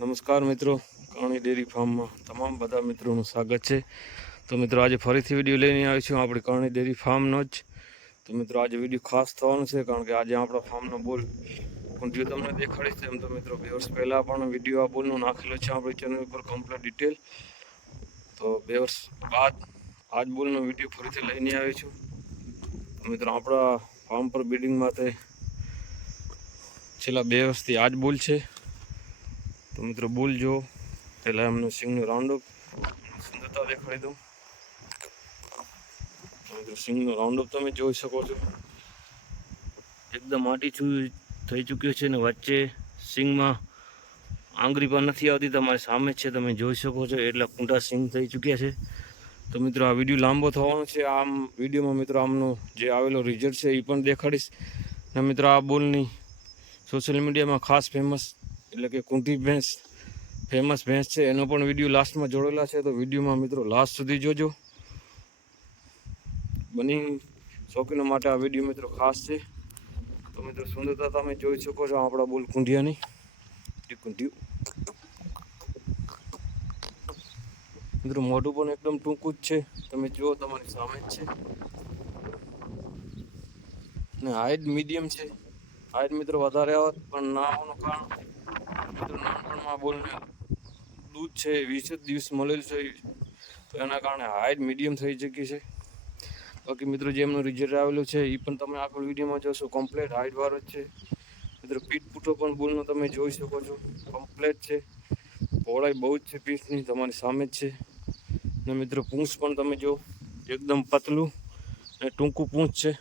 નમસ્કાર મિત્રો, કરણી ડેરી ફાર્મમાં તમામ બધા મિત્રોનું સ્વાગત છે. તો મિત્રો આજે ફરીથી વિડીયો લઈને આવી છું આપણે કરણી ડેરી ફાર્મનો જ. તો મિત્રો આજે વિડીયો ખાસ થવાનું છે કારણ કે આજે આપણા ફાર્મનો બોલ કુંઠીઓ તમને દેખાડીશ. એમ તો મિત્રો 2 વર્ષ પહેલાં પણ વિડીયો આ બોલનો નાખેલો છે આપણી ચેનલ ઉપર કમ્પ્લીટ ડિટેલ. તો 2 વર્ષ બાદ આજ બોલનો વિડીયો ફરીથી લઈને આવ્યો છું. તો મિત્રો આપણા ફાર્મ પર બ્રીડિંગ માટે છેલ્લા 2 વર્ષથી આજ બોલ છે. તો મિત્રો બોલ જો પહેલાં એમનું સિંગનું રાઉન્ડઅપ સુંદરતા દેખાડી દઉં. મિત્રો સિંગનો રાઉન્ડઅપ તમે જોઈ શકો છો, એકદમ આટી થઈ ચૂક્યો છે ને વચ્ચે સિંગમાં આંગળી પણ નથી આવતી, તમારી સામે જ છે, તમે જોઈ શકો છો. એટલા કૂંટા સિંગ થઈ ચૂક્યા છે. તો મિત્રો આ વિડીયો લાંબો થવાનો છે. આમ વિડીયોમાં મિત્રો આમનો જે આવેલો રિઝલ્ટ છે એ પણ દેખાડીશ. અને મિત્રો આ બોલની સોશિયલ મીડિયામાં ખાસ ફેમસ એટલે કે કુંઠી ભેંસ ફેમસ ભેંસ છે, એનો પણ વિડીયો લાસ્ટમાં જોડેલા છે. તો વિડીયોમાં મિત્રો લાસ્ટ સુધી જોજો. બની શોખીનો માટે આ વિડીયો મિત્રો ખાસ છે. તો મિત્રો સુંદરતા તમે જોઈ શકો છો આપણા બોલ કુંઢિયાની. કુંઢિયું મિત્રો મોઢું પણ એકદમ ટૂંકું જ છે, તમે જુઓ તમારી સામે જ છે. ને હાઈટ મીડિયમ છે. હાઈટ મિત્રો વધારે આવત પણ ના હોવાનું કારણ મિત્રો નાનપણમાં બોલને દૂધ છે 20 જ દિવસ મળેલ છે, તો એના કારણે હાઈટ મીડિયમ થઈ ચૂકી છે. બાકી મિત્રો જે એમનું રિઝલ્ટ આવેલું છે એ પણ તમે આગળ વિડીયોમાં જોશો. કમ્પ્લેટ હાઈટવાળો જ છે મિત્રો. પીઠ પૂઠો પણ બોલનો તમે જોઈ શકો છો, કમ્પ્લેટ છે. પહોળાઈ બહુ જ છે પીઠની, તમારી સામે જ છે. ને મિત્રો પૂંછ પણ તમે જો એકદમ પતલું અને ટૂંકું પૂંછ છે,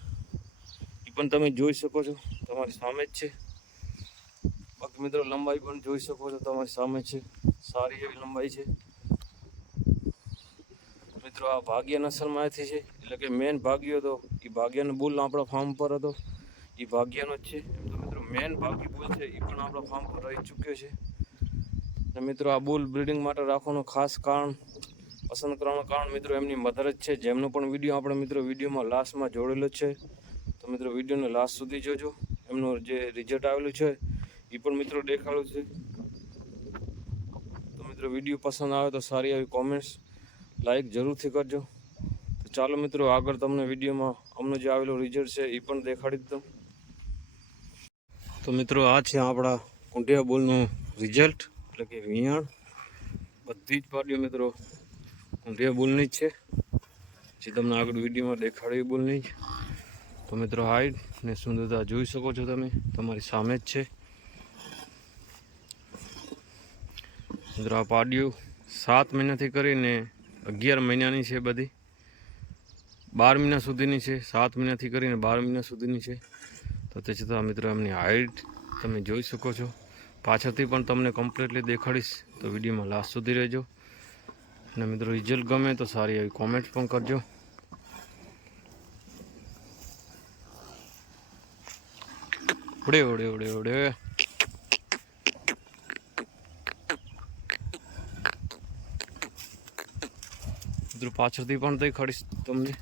એ પણ તમે જોઈ શકો છો, તમારી સામે જ છે. બાકી મિત્રો લંબાઈ પણ જોઈ શકો છો, તમારી સામે છે. સારી એવી લંબાઈ છે. મિત્રો આ ભાગ્ય નસલમાંથી છે, એટલે કે મેન ભાગ્યો હતો એ ભાગ્યનો બુલ આપણા ફાર્મ પર હતો, એ ભાગ્યનો જ છે. તો મિત્રો મેન ભાગ્ય બુલ છે એ પણ આપણા ફાર્મ પર રહી ચૂક્યો છે. અને મિત્રો આ બુલ બ્રીડિંગ માટે રાખવાનું ખાસ કારણ, પસંદ કરવાનું કારણ મિત્રો એમની મધર જ છે, જેમનો પણ વિડીયો આપણે મિત્રો વિડીયોમાં લાસ્ટમાં જોડેલો જ છે. તો મિત્રો વિડીયોને લાસ્ટ સુધી જોજો. એમનું જે રિઝલ્ટ આવેલું છે એ પણ મિત્રો દેખાડ્યું છે. તો મિત્રો વિડીયો પસંદ આવે તો સારી એવી કોમેન્ટ્સ લાઈક જરૂરથી કરજો. તો ચાલો મિત્રો આગળ તમને વિડીયોમાં અમનું જે આવેલું રિઝલ્ટ છે એ પણ દેખાડી દઉં. તો મિત્રો આ છે આપણા કુંઢિયા બોલનું રિઝલ્ટ, એટલે કે વિયાણ. બધી જ પાડીઓ મિત્રો કુંઢિયા બોલની જ છે, જે તમને આગળ વિડીયોમાં દેખાડી બોલની જ. તો મિત્રો હાઈટ ને સુંદરતા જોઈ શકો છો તમે, તમારી સામે જ છે. મિત્રો આ પાડીઓ 7 મહિનાથી કરીને 11 મહિનાની છે, બધી 12 મહિના સુધીની છે. 7 મહિનાથી કરીને 12 મહિના સુધીની છે. તો તે છતાં મિત્રો એમની હાઈટ તમે જોઈ શકો છો. પાછળથી પણ તમને કમ્પ્લીટલી દેખાડીશ, તો વિડીયોમાં લાસ્ટ સુધી રહેજો. અને મિત્રો રિઝલ્ટ ગમે તો સારી એવી કોમેન્ટ પણ કરજો. ઉડે ઉડે ઉડે ઉડે મિત્રો પાછળથી પણ દેખાડીશ તમને.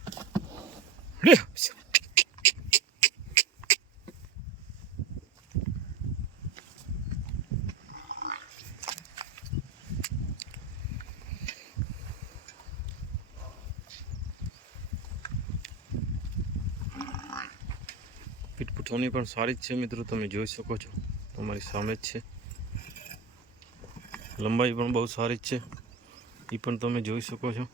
પીઠ પૂઠોની પણ સારી જ છે મિત્રો, તમે જોઈ શકો છો, તમારી સામે જ છે. લંબાઈ પણ બહુ સારી જ છે, એ પણ તમે જોઈ શકો છો.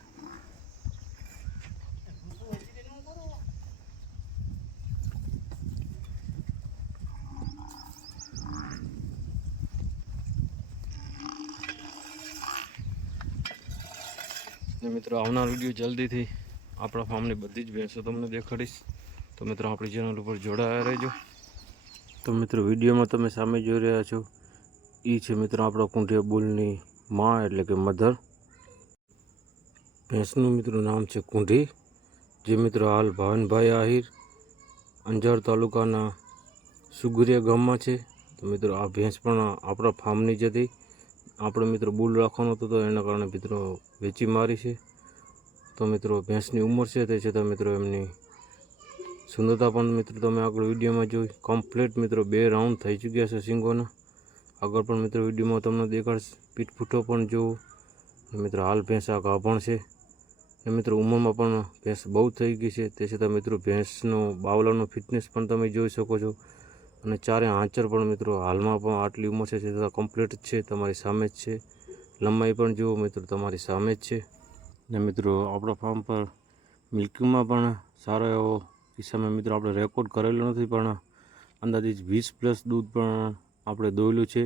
ને મિત્રો આવનાર વિડીયો જલ્દીથી આપણા ફાર્મની બધી જ ભેંસો તમને દેખાડીશ. તો મિત્રો આપણી ચેનલ ઉપર જોડાયા રહેજો. તો મિત્રો વિડીયોમાં તમે સામે જોઈ રહ્યા છો એ છે મિત્રો આપણા કુંઢિયા બોલની માં, એટલે કે મધર. ભેંસનું મિત્રો નામ છે કુંઢી, જે મિત્રો હાલ ભાવનભાઈ આહિર અંજાર તાલુકાના સુગરિયા ગામમાં છે. તો મિત્રો આ ભેંસ પણ આપણા ફાર્મની જ હતી. આપણે મિત્રો બુલ રાખવાનો હતો તો એના કારણે મિત્રો વેચી મારી છે. તો મિત્રો ભેંસની ઉંમર છે તે છતાં મિત્રો એમની સુંદરતા પણ મિત્રો તમે આગળ વિડીયોમાં જોઈ. કમ્પ્લીટ મિત્રો 2 રાઉન્ડ થઈ ચૂક્યા છે સિંગોના. આગળ પણ મિત્રો વિડીયોમાં તમને દેખાડશે. પીઠ પૂઠો પણ જુઓ. મિત્રો હાલ ભેંસ આ ગાભણ છે ને મિત્રો ઉંમરમાં પણ ભેંસ બહુ થઈ ગઈ છે. તે છતાં મિત્રો ભેંસનો બાવલાનો ફિટનેસ પણ તમે જોઈ શકો છો. અને ચારે આંચર પણ મિત્રો હાલમાં પણ આટલી ઉંમર છે છતાં કમ્પ્લીટ જ છે, તમારી સામે જ છે. લંબાઈ પણ જુઓ મિત્રો તમારી સામે જ છે. ને મિત્રો આપણા ફાર્મ પર મિલ્કિંગમાં પણ સારો એવો કિસ્સામાં મિત્રો આપણે રેકોર્ડ કરેલો નથી, પણ અંદાજિત 20+ દૂધ પણ આપણે દોયેલું છે.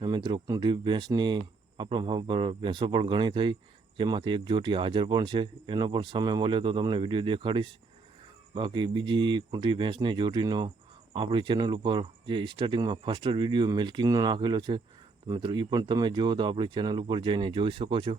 ને મિત્રો કુંઢી ભેંસની આપણા ફાર્મ પર ભેંસો પણ ઘણી થઈ, જેમાંથી એક જોટી હાજર પણ છે. એનો પણ સમય મળ્યો તો તમને વિડીયો દેખાડીશ. બાકી બીજી કુંઢી ભેંસની જોટીનો આપણી ચેનલ ઉપર જે સ્ટાર્ટિંગમાં ફર્સ્ટ વિડીયો મિલ્કિંગનો નાખેલો છે, તો મિત્રો એ પણ તમે જુઓ તો આપણી ચેનલ ઉપર જઈને જોઈ શકો છો.